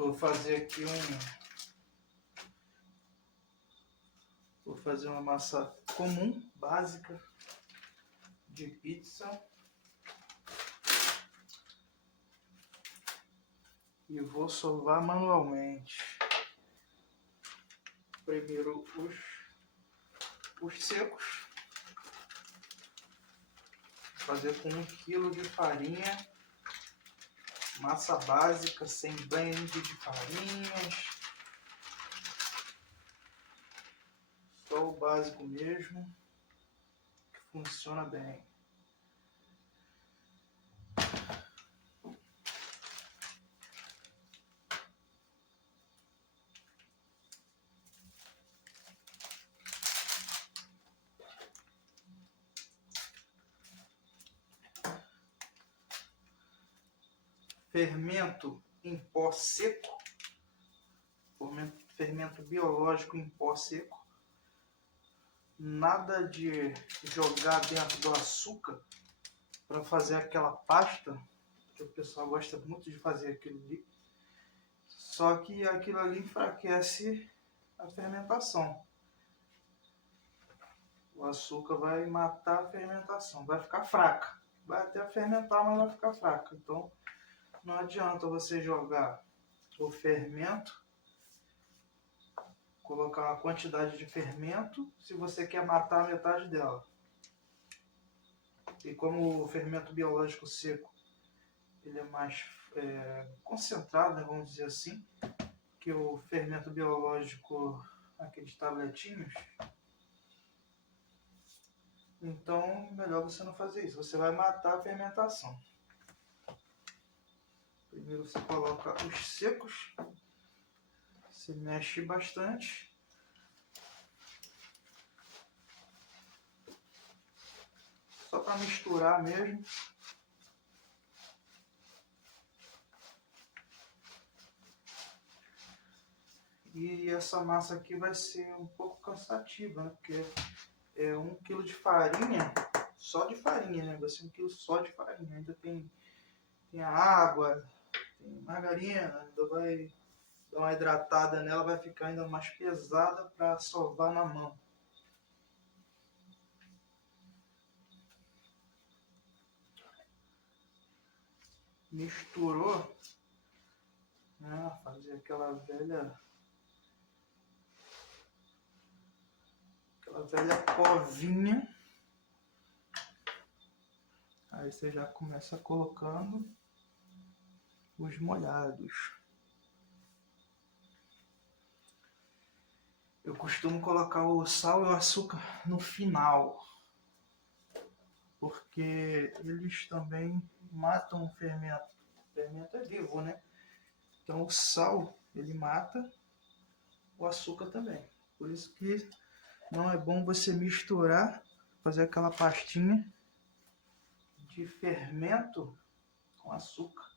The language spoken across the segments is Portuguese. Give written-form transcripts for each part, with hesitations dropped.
Vou fazer aqui Vou fazer uma massa comum, básica, de pizza. E vou sovar manualmente. Primeiro os secos. Vou fazer com 1 kg de farinha. Massa básica, sem blend de farinhas. Só o básico mesmo, que funciona bem. Fermento em pó seco, fermento biológico em pó seco. Nada de jogar dentro do açúcar para fazer aquela pasta, que o pessoal gosta muito de fazer aquilo ali. Só que aquilo ali enfraquece a fermentação. O açúcar vai matar a fermentação, vai ficar fraca. Vai até fermentar, mas vai ficar fraca. Então não adianta você jogar o fermento, colocar uma quantidade de fermento, se você quer matar a metade dela. E como o fermento biológico seco ele é mais concentrado, né, vamos dizer assim, que o fermento biológico, aqueles tabletinhos, então melhor você não fazer isso, você vai matar a fermentação. Primeiro você coloca os secos, você mexe bastante. Só para misturar mesmo. E essa massa aqui vai ser um pouco cansativa, né? Porque é 1 kg de farinha, só de farinha, né? Vai ser 1 kg só de farinha. Ainda tem a água, tem margarina, ainda vai dar uma hidratada nela, vai ficar ainda mais pesada para sovar na mão. Misturou, né? Fazer aquela velha covinha. Aí você já começa colocando os molhados. Eu costumo colocar o sal e o açúcar no final, porque eles também matam o fermento. O fermento é vivo, né? Então o sal, ele mata, o açúcar também. Por isso que não é bom você misturar, fazer aquela pastinha de fermento com açúcar.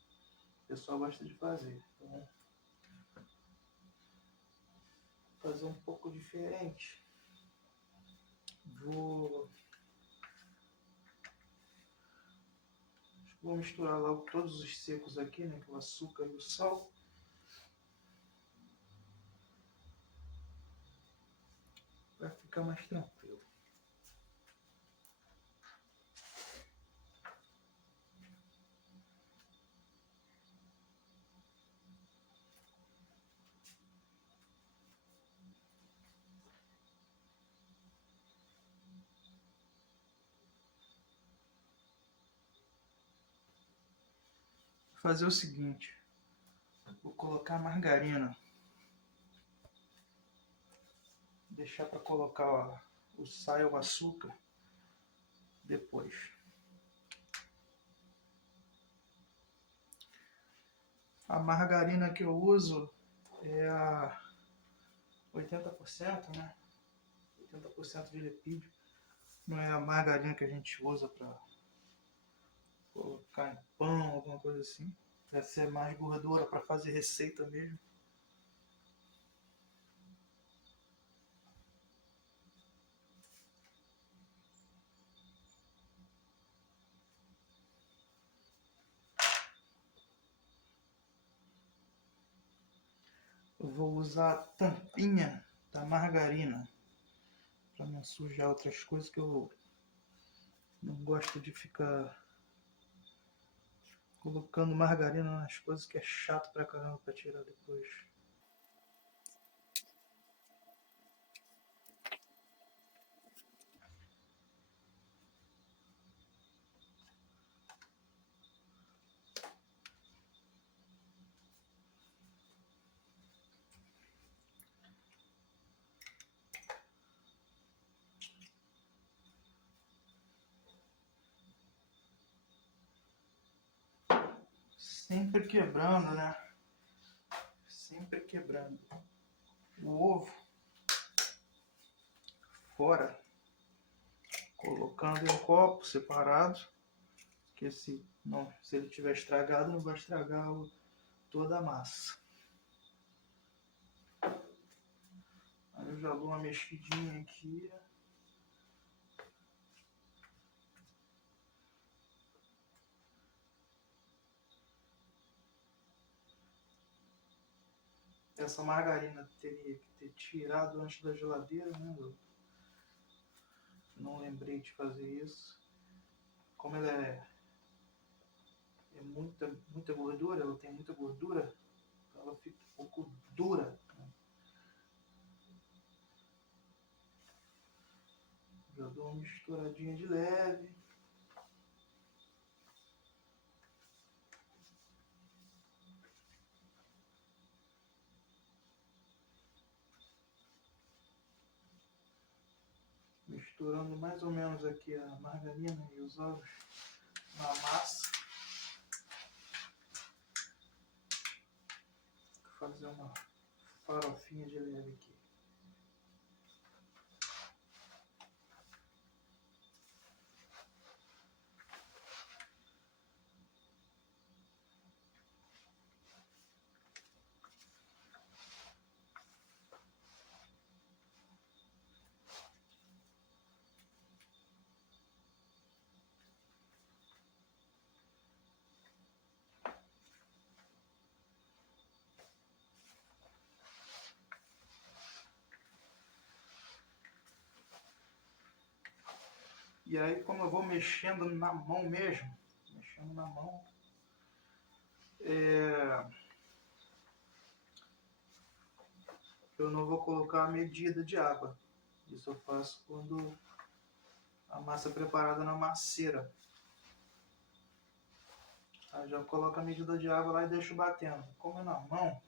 O pessoal gosta de fazer. Então, vou fazer um pouco diferente. Vou misturar logo todos os secos aqui, né? O açúcar e o sal. Para ficar mais tranquilo. Vou fazer o seguinte. Vou colocar margarina. Deixar para colocar o sal e o açúcar depois. A margarina que eu uso é a 80%, né? 80% de lipídio. Não é a margarina que a gente usa para colocar em pão, alguma coisa assim. Essa é mais gordura para fazer receita mesmo. Eu vou usar a tampinha da margarina para não sujar outras coisas, que eu não gosto de ficar colocando margarina nas coisas, que é chato pra caramba pra tirar depois. Sempre quebrando, né? Sempre quebrando. O ovo fora, colocando em um copo separado, que se ele tiver estragado, não vai estragar toda a massa. Aí eu já dou uma mexidinha aqui. Essa margarina teria que ter tirado antes da geladeira, né? Eu não lembrei de fazer isso. Como ela é muita gordura, ela tem muita gordura, ela fica um pouco dura. Já dou uma misturadinha de leve. Misturando mais ou menos aqui a margarina e os ovos na massa. Vou fazer uma farofinha de leve aqui. E aí, como eu vou mexendo na mão mesmo, eu não vou colocar a medida de água. Isso eu faço quando a massa é preparada na masseira. Aí já coloco a medida de água lá e deixo batendo. Como é na mão,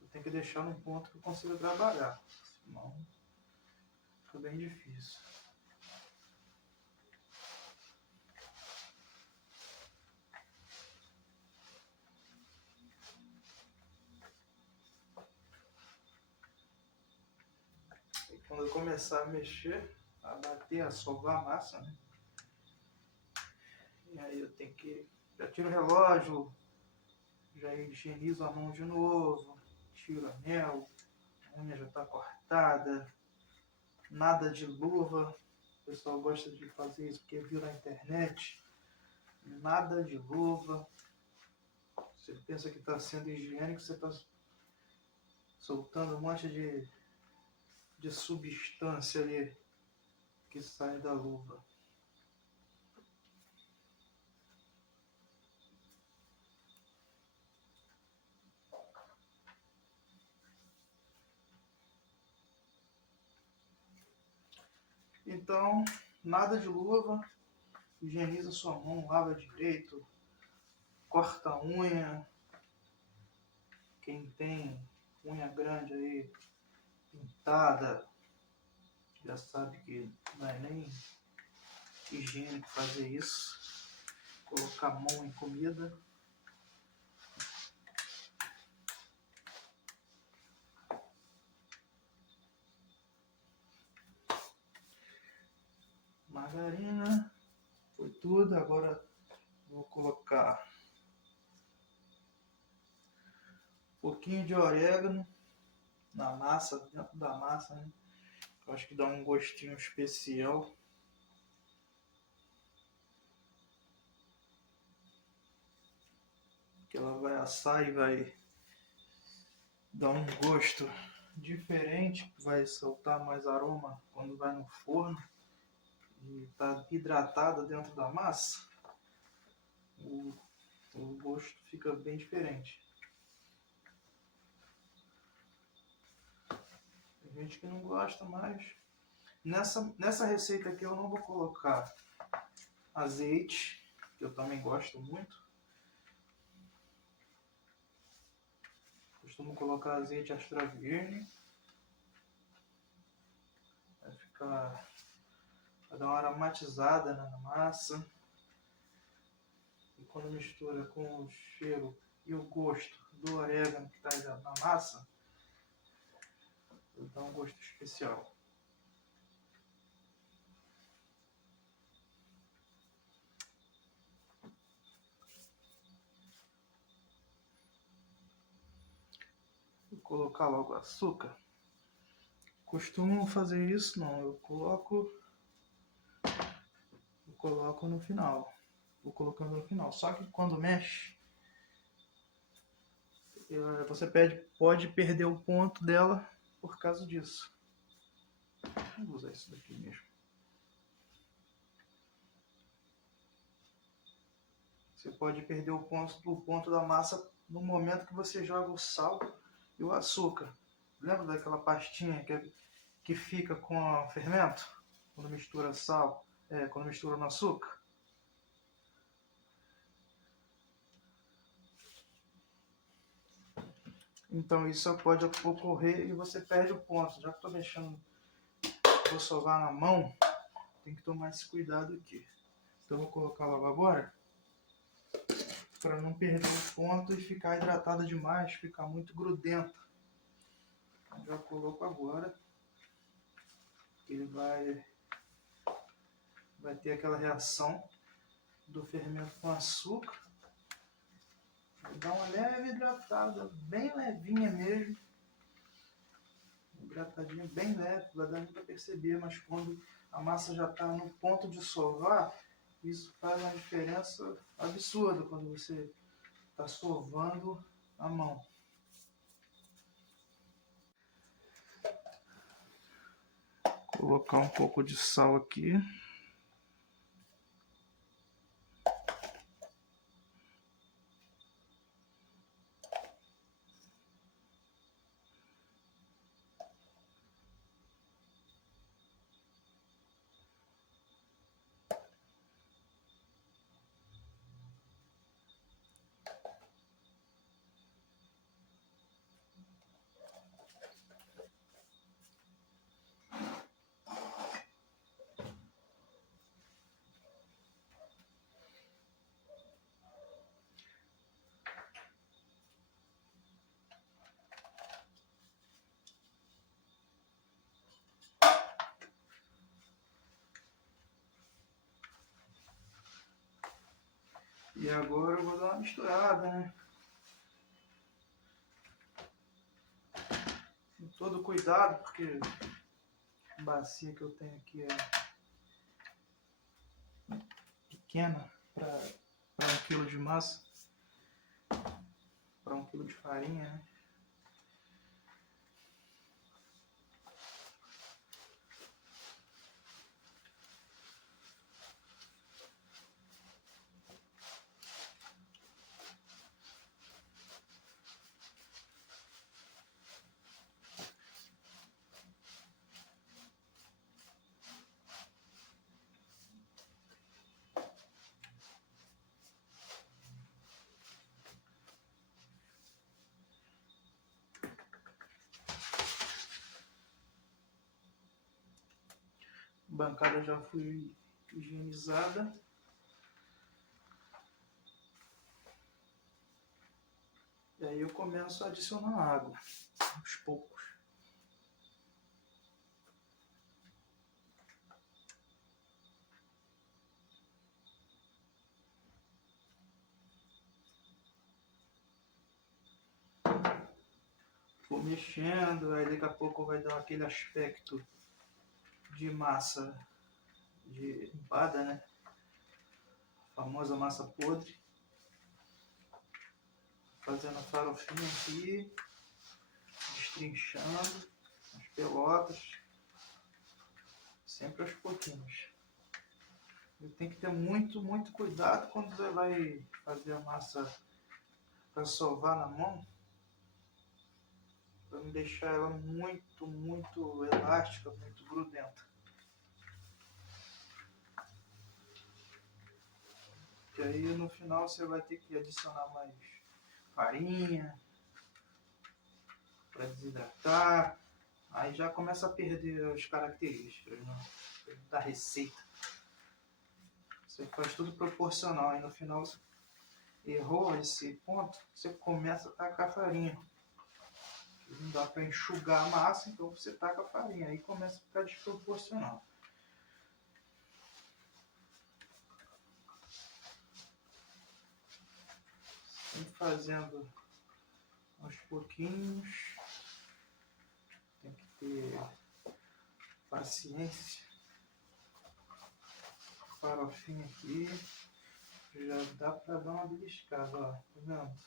eu tenho que deixar num ponto que eu consiga trabalhar, senão fica bem difícil. E quando eu começar a mexer, a bater, a sovar a massa, né? E aí eu tenho que... Já tiro o relógio, já higienizo a mão de novo, tiro o anel, a unha já está cortada, nada de luva. O pessoal gosta de fazer isso porque viu na internet. Nada de luva. Você pensa que está sendo higiênico, você está soltando um monte de substância ali que sai da luva. Então, nada de luva, higieniza sua mão, lava direito, corta a unha. Quem tem unha grande aí, pintada, já sabe que não é nem higiênico fazer isso. Colocar a mão em comida. Margarina, foi tudo. Agora vou colocar um pouquinho de orégano na massa, dentro da massa, né? Eu acho que dá um gostinho especial. Que ela vai assar e vai dá um gosto diferente, vai soltar mais aroma quando vai no forno e está hidratada dentro da massa, o gosto fica bem diferente. Tem gente que não gosta, mas nessa receita aqui eu não vou colocar azeite, que eu também gosto muito. Costumo colocar azeite extra virgem. Vai dar uma aromatizada na massa. E quando mistura com o cheiro e o gosto do orégano que está na massa, dá um gosto especial. Vou colocar logo açúcar. Costumo fazer isso não, eu coloco no final. Vou colocando no final. Só que quando mexe, você pode perder o ponto dela por causa disso. Vou usar isso daqui mesmo. Você pode perder o ponto da massa no momento que você joga o sal e o açúcar. Lembra daquela pastinha que fica com o fermento? Quando mistura sal, quando mistura no açúcar? Então isso só pode ocorrer e você perde o ponto. Já que estou deixando, vou sovar na mão, tem que tomar esse cuidado aqui. Então vou colocar logo agora, para não perder o ponto e ficar hidratada demais, ficar muito grudenta. Já coloco agora. Ele vai ter aquela reação do fermento com açúcar. Dá uma leve hidratada, bem levinha mesmo. Hidratadinha bem leve, vai dar para perceber, mas quando a massa já está no ponto de sovar, isso faz uma diferença absurda quando você está sovando a mão. Vou colocar um pouco de sal aqui. E agora eu vou dar uma misturada, né? Com todo cuidado, porque a bacia que eu tenho aqui é pequena para 1 quilo de massa, para 1 quilo de farinha, né? A bancada já foi higienizada. E aí eu começo a adicionar água, aos poucos. Vou mexendo, aí daqui a pouco vai dar aquele aspecto de massa de empada, né? A famosa massa podre. Fazendo a farofinha aqui. destrinchando as pelotas, sempre aos pouquinhos. E tem que ter muito cuidado quando você vai fazer a massa para sovar na mão, para não deixar ela muito elástica, muito grudenta. Que aí no final você vai ter que adicionar mais farinha para desidratar. Aí já começa a perder as características, né, da receita. Você faz tudo proporcional. Aí no final você errou esse ponto, você começa a tacar farinha. Não dá para enxugar a massa, então você taca a farinha. Aí começa a ficar desproporcional. Sempre fazendo aos pouquinhos. Tem que ter paciência. Farofinha aqui. Já dá pra dar uma beliscada, ó. Tá vendo?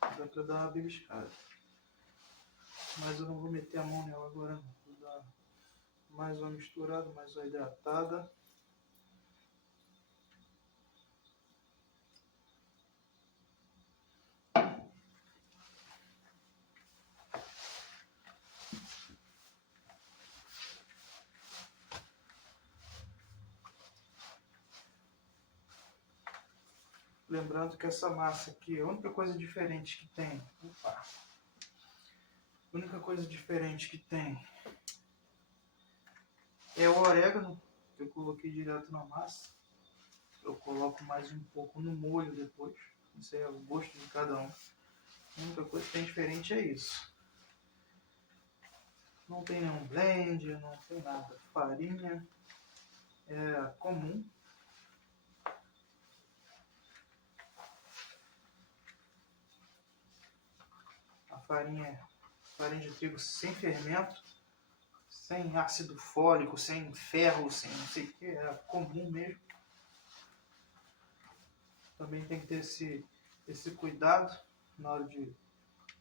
Dá pra dar uma beliscada. Mas eu não vou meter a mão nela agora não. Vou dar mais uma misturada, mais uma hidratada. Lembrando que essa massa aqui, a única coisa diferente que tem, a única coisa diferente que tem é o orégano, que eu coloquei direto na massa. Eu coloco mais um pouco no molho depois, isso é o gosto de cada um. A única coisa que tem diferente é isso. Não tem nenhum blend, não tem nada. Farinha é comum. A farinha de trigo sem fermento, sem ácido fólico, sem ferro, sem não sei o que, é comum mesmo. Também tem que ter esse cuidado na hora de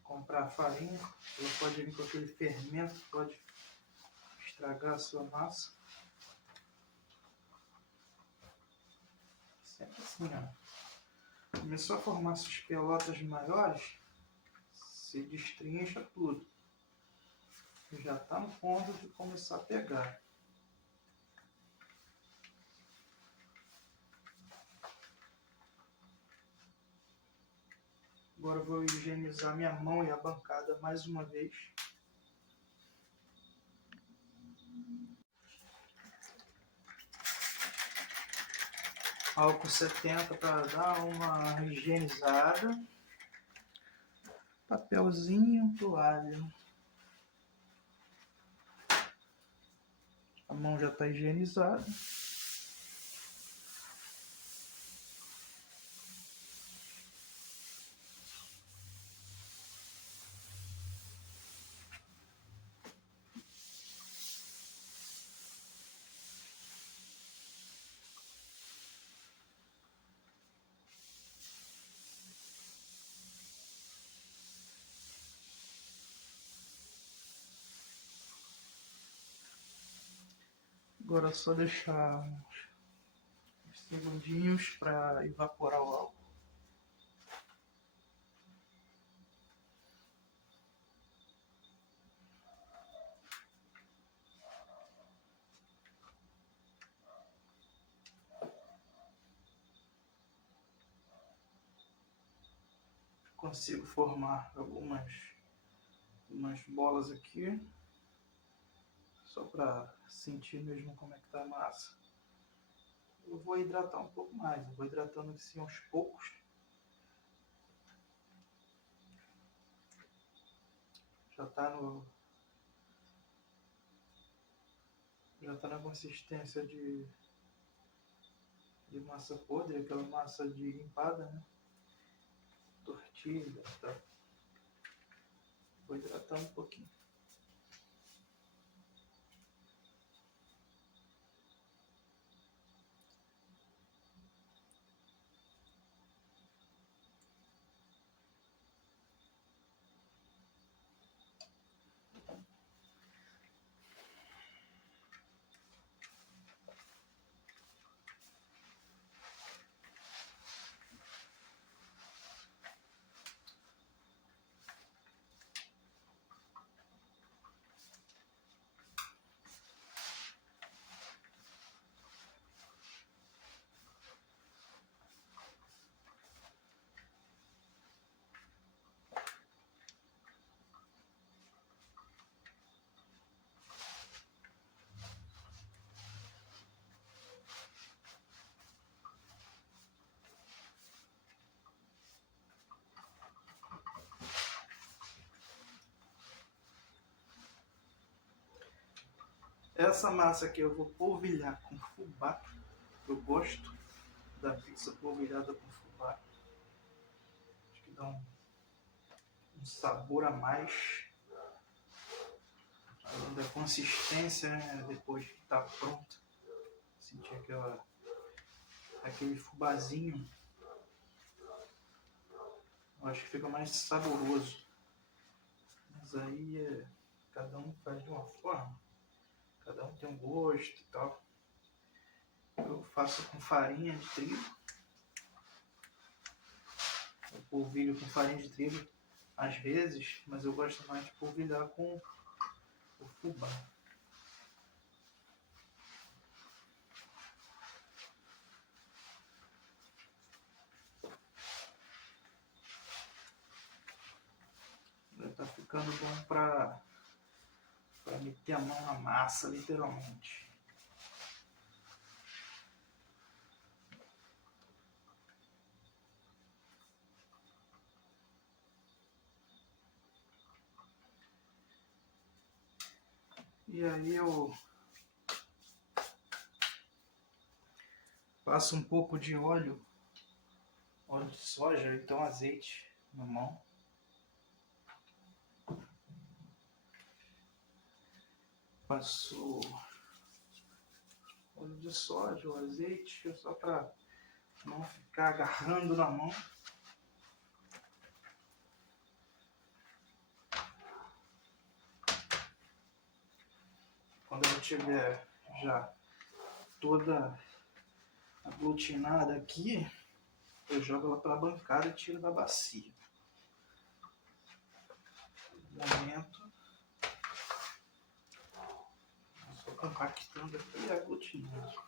comprar a farinha. Ela pode vir com aquele fermento que pode estragar a sua massa. Sempre assim, ó. Começou a formar essas pelotas maiores, se destrincha tudo. Já está no ponto de começar a pegar. Agora eu vou higienizar minha mão e a bancada mais uma vez. Álcool 70 para dar uma higienizada. Papelzinho, toalha. A mão já está higienizada. Agora é só deixar uns segundinhos para evaporar o álcool. Consigo formar algumas bolas aqui, só para sentir mesmo como é que tá a massa. Eu vou hidratar um pouco mais, eu vou hidratando assim aos poucos. Já está na consistência de massa podre, aquela massa de empada, né? Tortilha, tá? Vou hidratar um pouquinho. Essa massa aqui eu vou polvilhar com fubá. Eu gosto da pizza polvilhada com fubá. Acho que dá um sabor a mais. Além da consistência, né? Depois que está pronto. Sentir aquele fubazinho. Eu acho que fica mais saboroso. Mas aí cada um faz de uma forma. Cada um tem um gosto e tal. Eu faço com farinha de trigo. Eu polvilho com farinha de trigo às vezes, mas eu gosto mais de polvilhar com o fubá. Já tá ficando bom para meter a mão na massa, literalmente. E aí eu passo um pouco de óleo de soja, então azeite na mão. Passo óleo de soja, o azeite, só para não ficar agarrando na mão. Quando ela estiver já toda aglutinada aqui, eu jogo ela pela bancada e tiro da bacia. No momento, só compactando aqui e aglutinando.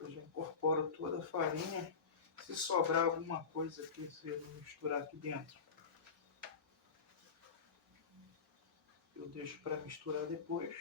Eu já incorporo toda a farinha. Se sobrar alguma coisa que eu vou misturar aqui dentro, eu deixo para misturar depois.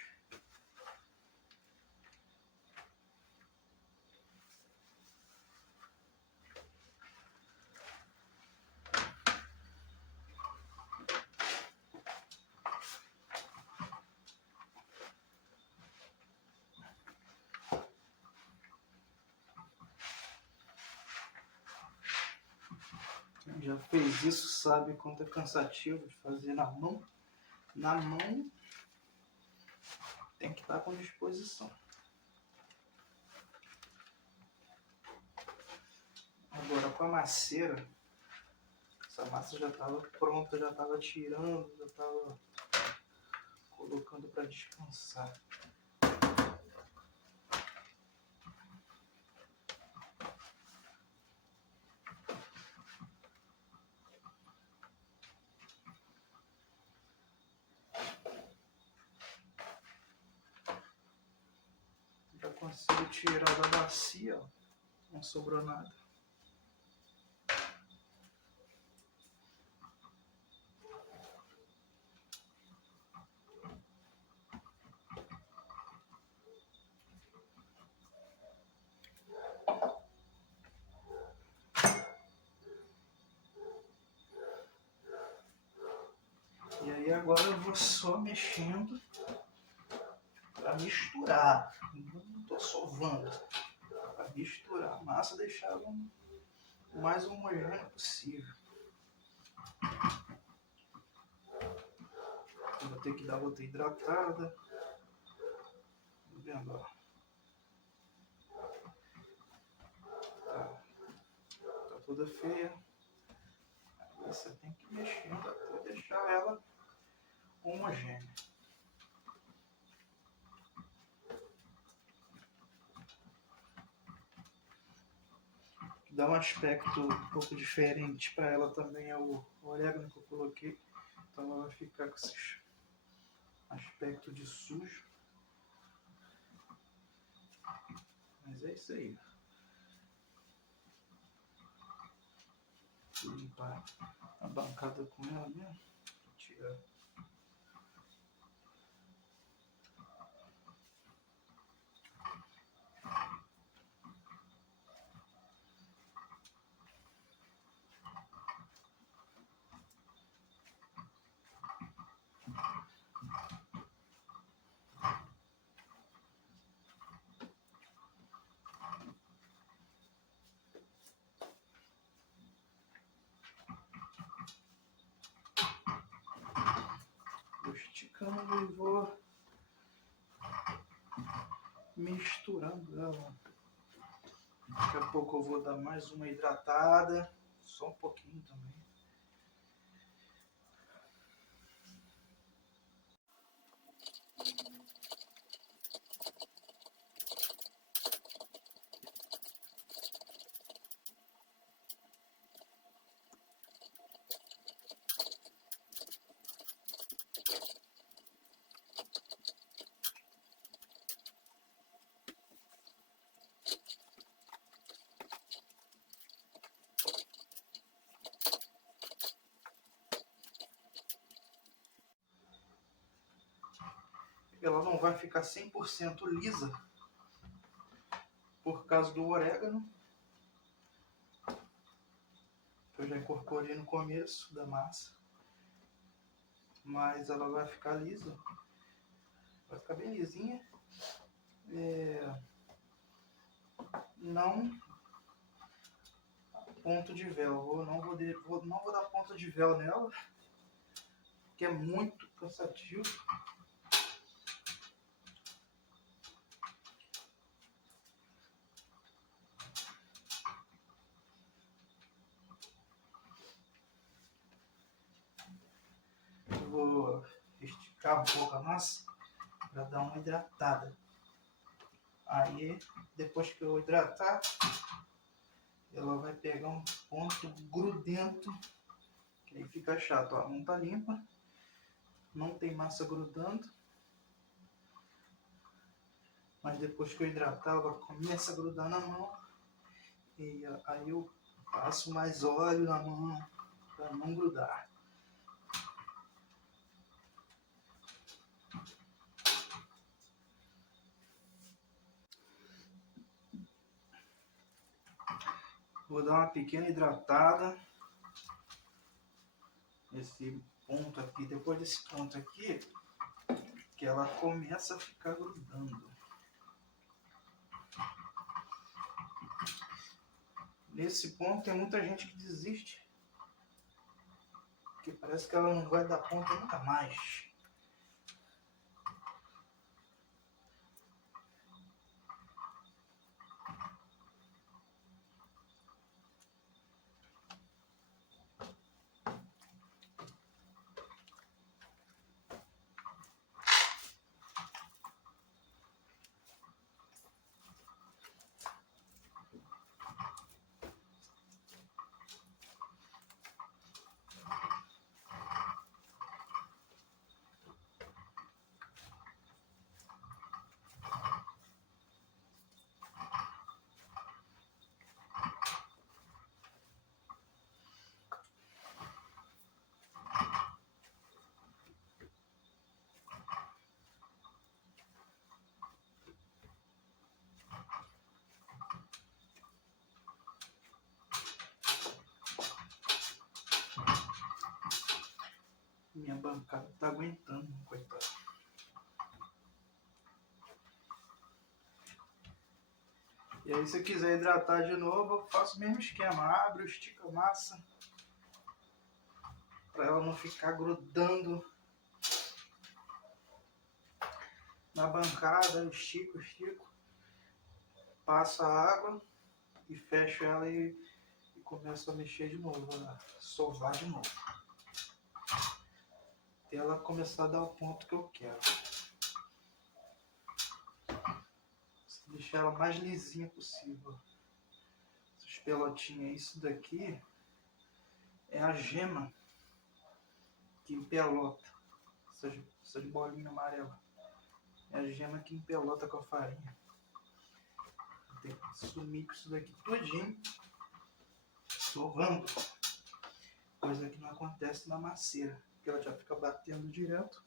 Quem já fez isso sabe quanto é cansativo de fazer na mão. Na mão tem que estar com disposição. Agora com a masseira, essa massa já estava pronta, já estava tirando, já estava colocando para descansar. Já consigo tirar da bacia, ó. Não sobrou nada. E aí agora eu vou só mexendo para misturar. Não estou sovando. Para misturar a massa, deixar ela o mais homogênea possível. Eu vou ter que dar outra hidratada. Tá vendo, ó? Tá toda feia. Você tem que ir mexendo até deixar ela homogênea. dá um aspecto um pouco diferente para ela também, é o orégano que eu coloquei. Então ela vai ficar com esse aspecto de sujo. Mas é isso aí. Vou limpar a bancada com ela mesmo. Tirar. Vou esticando e vou misturando ela. Daqui a pouco eu vou dar mais uma hidratada, só um pouquinho também. Ela não vai ficar 100% lisa por causa do orégano, que eu já incorporei no começo da massa, mas ela vai ficar lisa, vai ficar bem lisinha. Não ponto de véu, não vou dar ponto de véu nela, que é muito cansativo. Vou esticar um pouco a massa para dar uma hidratada. Aí, depois que eu hidratar, ela vai pegar um ponto grudento, que aí fica chato. Ó, não tá limpa, não tem massa grudando, mas depois que eu hidratar, ela começa a grudar na mão, e aí eu passo mais óleo na mão para não grudar. Vou dar uma pequena hidratada nesse ponto aqui, depois desse ponto aqui, que ela começa a ficar grudando. Nesse ponto tem muita gente que desiste, que parece que ela não vai dar ponta nunca mais. Minha bancada tá aguentando, coitado. E aí, se eu quiser hidratar de novo, eu faço o mesmo esquema. Abro, estico a massa, para ela não ficar grudando na bancada. Estico, passo a água e fecho ela e começo a mexer de novo, a sovar de novo, até ela começar a dar o ponto que eu quero. Deixar ela mais lisinha possível. Esses pelotinhas. Isso daqui é a gema que empelota. Essas bolinhas amarelas. É a gema que empelota com a farinha. Tem que sumir com isso daqui todinho. Sovando. Coisa que não acontece na maceira. Porque ela já fica batendo direto.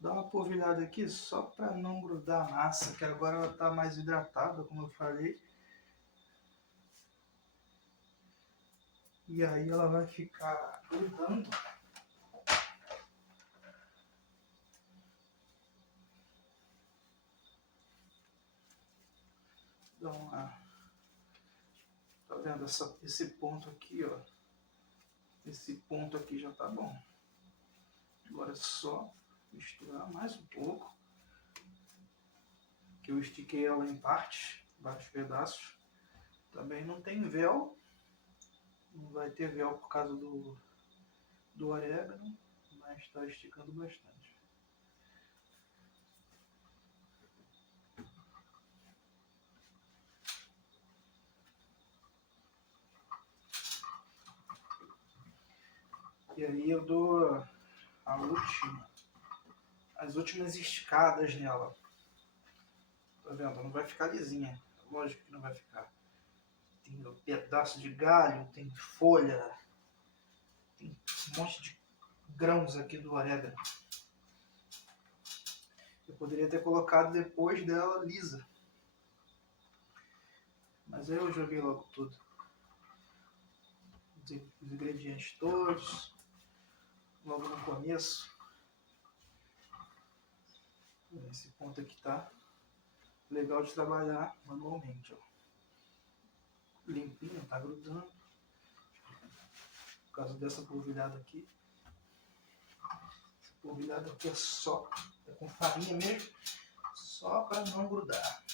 Dá uma polvilhada aqui só para não grudar a massa, que agora ela está mais hidratada, como eu falei. E aí ela vai ficar grudando. Dá uma... Tá vendo esse ponto aqui, ó? Esse ponto aqui já tá bom. Agora é só misturar mais um pouco. Que eu estiquei ela em partes, vários pedaços. Também não tem véu. Não vai ter véu por causa do orégano, mas está esticando bastante. E aí eu dou as últimas esticadas nela. Tá vendo? Não vai ficar lisinha. Lógico que não vai ficar. Tem um pedaço de galho, tem folha, tem um monte de grãos aqui do orégano. Eu poderia ter colocado depois dela lisa. Mas aí eu joguei logo tudo. Os ingredientes todos. Logo no começo. Esse ponto aqui tá legal de trabalhar manualmente. Ó. Limpinho, tá grudando. Por causa dessa polvilhada aqui. Essa polvilhada aqui é só com farinha mesmo. Só para não grudar.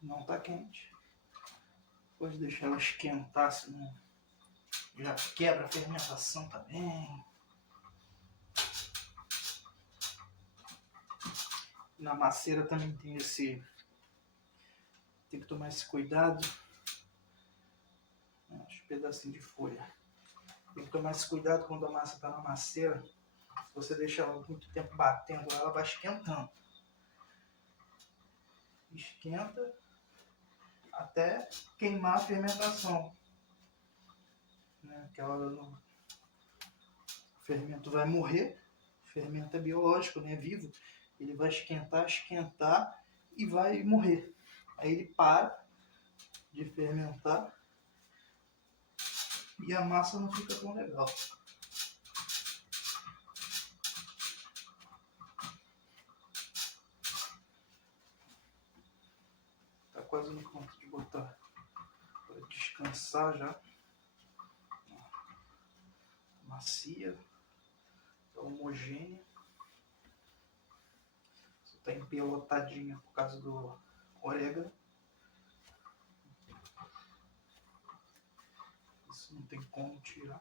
Não tá quente. Depois deixar ela esquentar, senão já quebra a fermentação também. Na maceira também tem que tomar esse cuidado. Os pedacinhos de folha. Tem que tomar esse cuidado quando a massa está na maceira. Se você deixar ela muito tempo batendo, ela vai esquentando. Esquenta até queimar a fermentação. O fermento vai morrer. O fermento é biológico, né? É vivo. Ele vai esquentar e vai morrer. Aí ele para de fermentar e a massa não fica tão legal. Tá quase no ponto de botar para descansar já. Macia, tá homogênea. Só tá empelotadinha por causa do orégano. Isso não tem como tirar.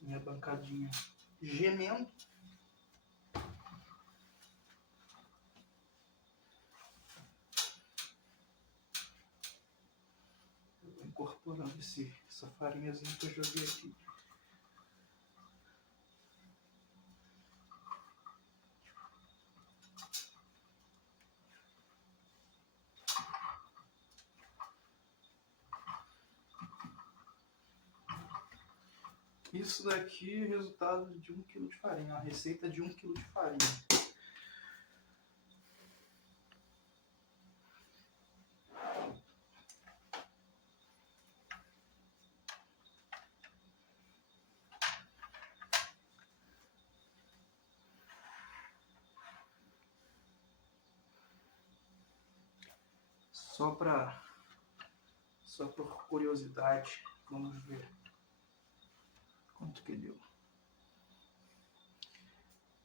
Minha bancadinha gemendo. Eu vou incorporando essa farinhazinha que eu joguei aqui. Isso daqui é o resultado de 1 kg de farinha, uma receita de 1 kg de farinha. Só por curiosidade, vamos ver quanto que deu.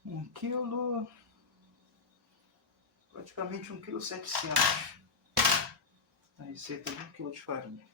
1 quilo, praticamente 1,7 kg. A receita de 1 quilo de farinha.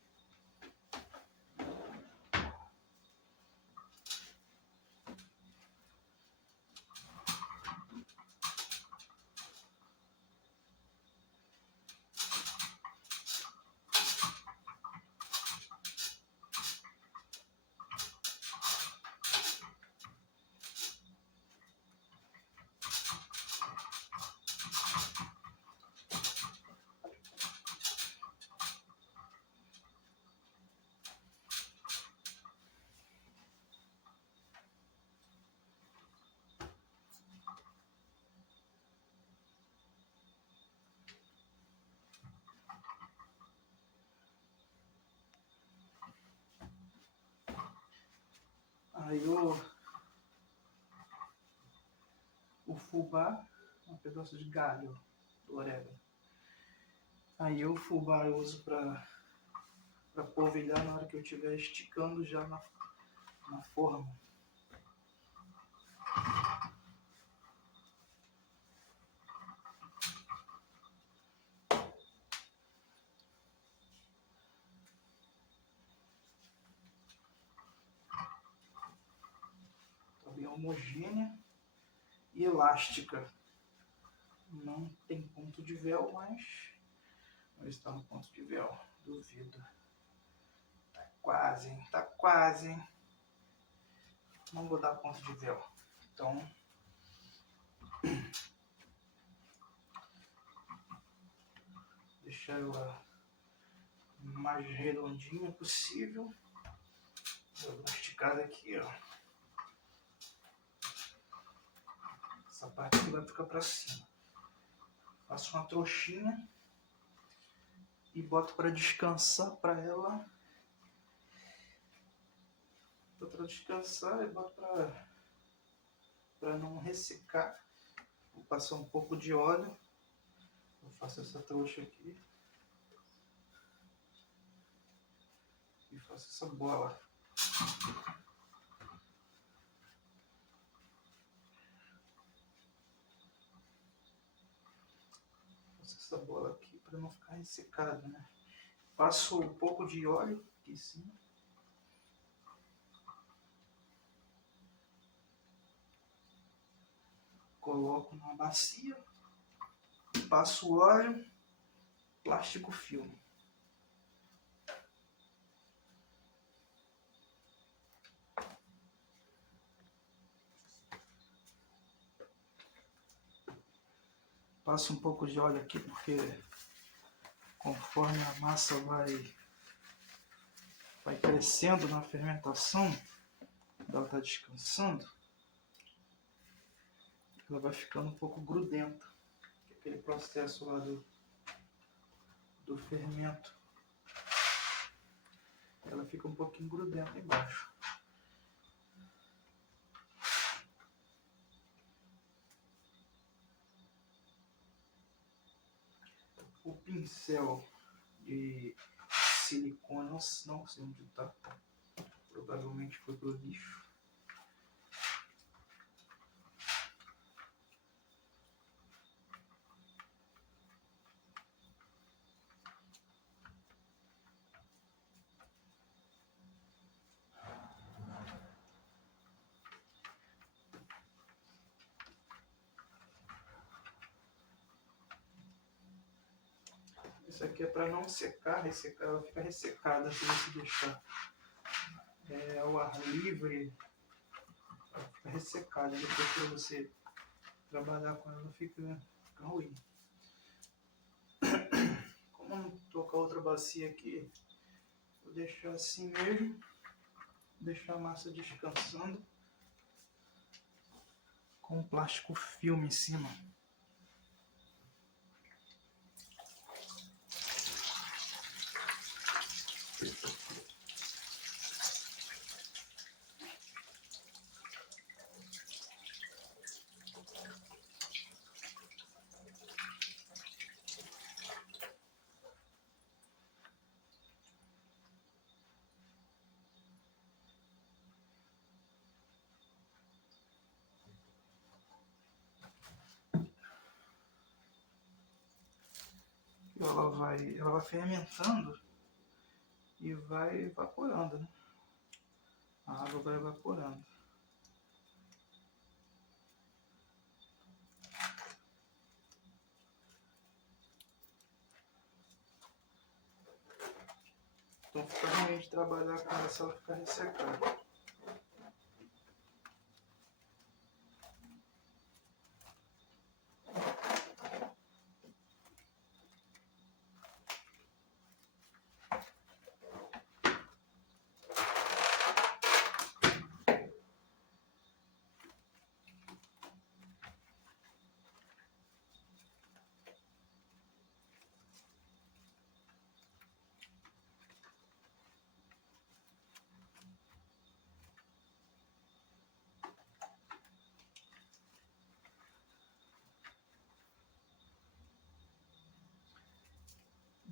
Aí o fubá, um pedaço de galho do orégano. Aí o fubá eu uso para polvilhar na hora que eu estiver esticando já na forma. Tá bem homogênea e elástica. Não tem ponto de véu, mas está no ponto de véu. Duvido. Tá quase, hein? Tá quase, hein? Não vou dar ponto de véu. Então, deixar ela mais redondinha possível. Vou dar uma esticada aqui, ó. Essa parte aqui vai ficar para cima. Faço uma trouxinha e boto para descansar para ela. Boto para descansar e boto para não ressecar. Vou passar um pouco de óleo. Eu faço essa trouxa aqui. E faço essa bola. Faço essa bola aqui para não ficar ressecado, né? Passo um pouco de óleo aqui em cima. Coloco numa bacia. Passo o óleo. Plástico filme. Passo um pouco de óleo aqui porque conforme a massa vai crescendo na fermentação, ela está descansando, ela vai ficando um pouco grudenta. Aquele processo lá do fermento, ela fica um pouquinho grudenta embaixo. O pincel de silicone, não sei onde está, provavelmente foi pro lixo. Isso aqui é para não secar, ela fica ressecada se você deixar ao ar livre, ela fica ressecada, depois para você trabalhar com ela fica ruim. Como não estou com a outra bacia aqui, vou deixar assim mesmo, deixar a massa descansando com o plástico filme em cima. ela vai fermentando e vai evaporando, né? A água vai evaporando. Então fica ruim de trabalhar com ela se ela ficar ressecada.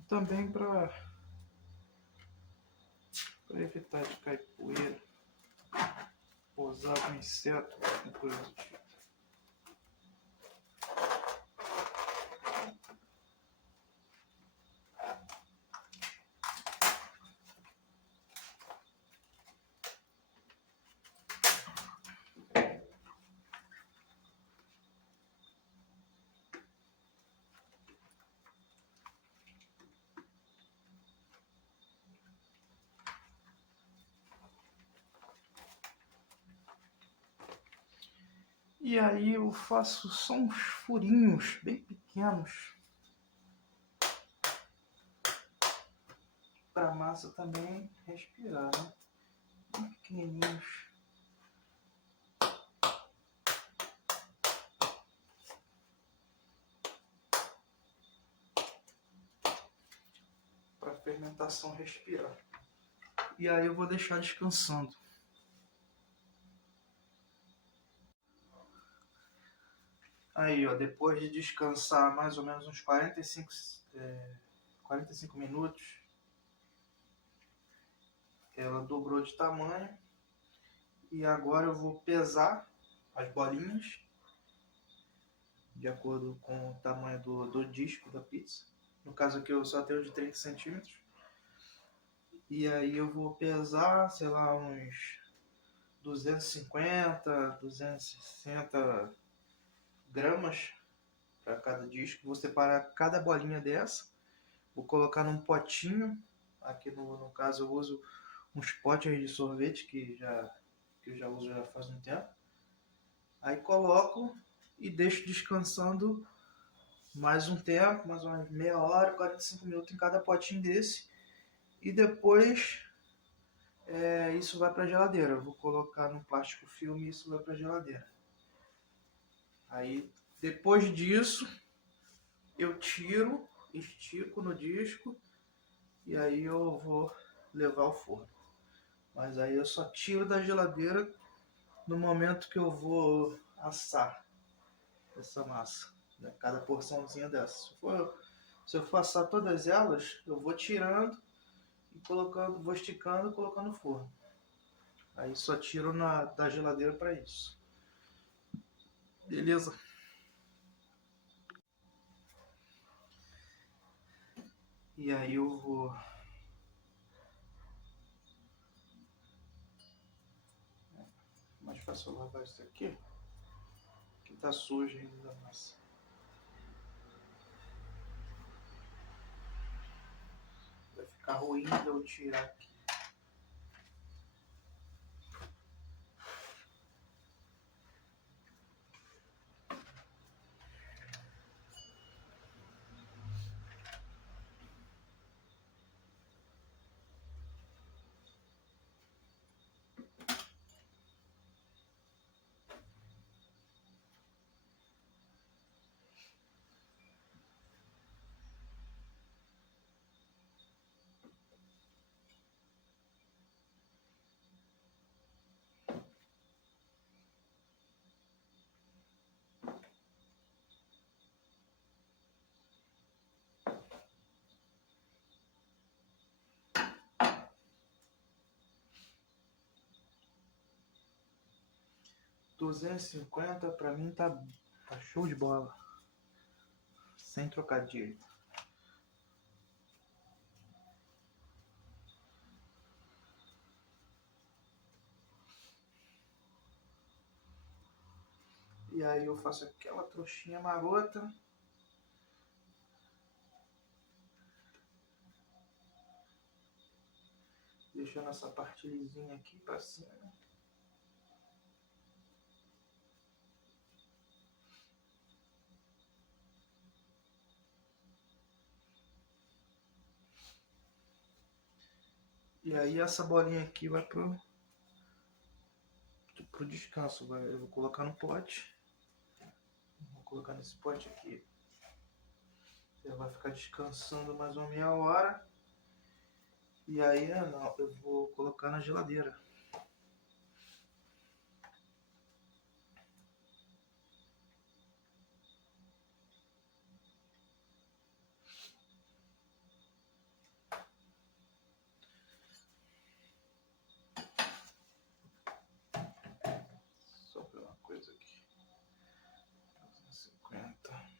Também para evitar de cair poeira, pousar com inseto e coisa do tipo. E aí eu faço só uns furinhos bem pequenos para a massa também respirar, né? Bem pequenininhos. Para a fermentação respirar. E aí eu vou deixar descansando. Aí, ó, depois de descansar mais ou menos uns 45 minutos, ela dobrou de tamanho. E agora eu vou pesar as bolinhas de acordo com o tamanho do disco da pizza. No caso aqui eu só tenho de 30 centímetros. E aí eu vou pesar, sei lá, uns 250, 260 gramas para cada disco. Vou separar cada bolinha dessa. Vou colocar num potinho. Aqui no caso eu uso uns potes de sorvete que eu já uso já faz um tempo. Aí coloco e deixo descansando mais um tempo, mais uma meia hora, 45 minutos em cada potinho desse. E depois isso vai para a geladeira. Eu vou colocar num plástico filme e isso vai para a geladeira. Aí depois disso eu tiro, estico no disco e aí eu vou levar ao forno. Mas aí eu só tiro da geladeira no momento que eu vou assar essa massa, né? Cada porçãozinha dessa. Se eu for assar todas elas, eu vou tirando e colocando, vou esticando e colocando no forno. Aí só tiro da geladeira para isso. Beleza? E aí eu vou mais fácil eu lavar isso aqui, que tá sujo ainda da massa. Vai ficar ruim de eu tirar aqui. $250 pra mim tá show de bola. Sem trocadilho. E aí eu faço aquela trouxinha marota. Deixando essa parte lisinha aqui pra cima. E aí essa bolinha aqui vai pro descanso. Eu vou colocar no pote. Vou colocar nesse pote aqui. Ela vai ficar descansando mais uma meia hora. E aí eu vou colocar na geladeira. Só ver uma coisa aqui. 50.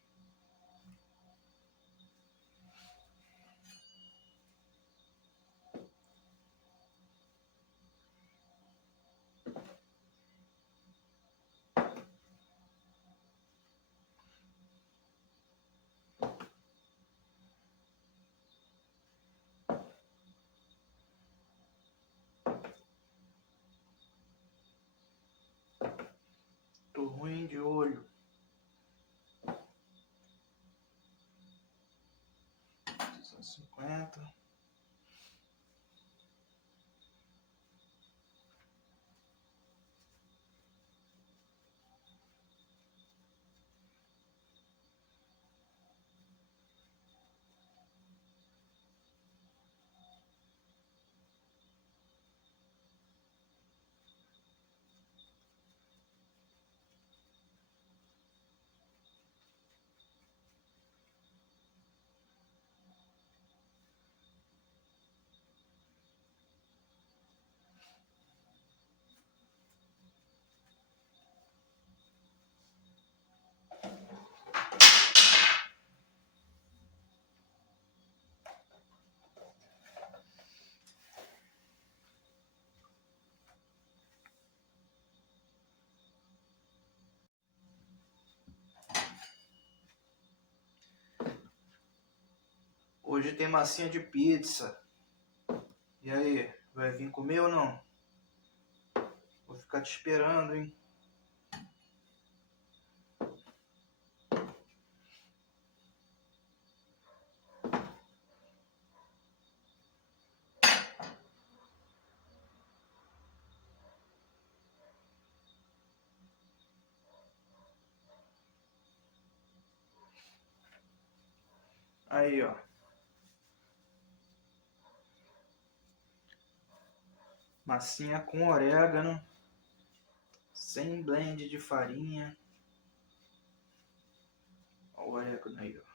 Tô ruim de olho. 250. Hoje tem massinha de pizza. E aí, vai vir comer ou não? Vou ficar te esperando, hein? Aí, ó. Massinha com orégano. Sem blend de farinha. Olha o orégano aí, ó.